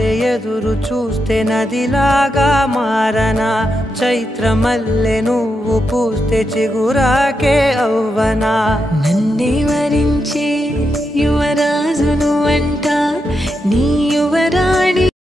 వల్లే ఎదురు చూస్తే నదిలాగా మారనా చైత్రమల్లె నువ్వు పూస్తే చిగురాకే అవ్వనా నన్నే వరించే యువరాజును అంట నీ యువరాణి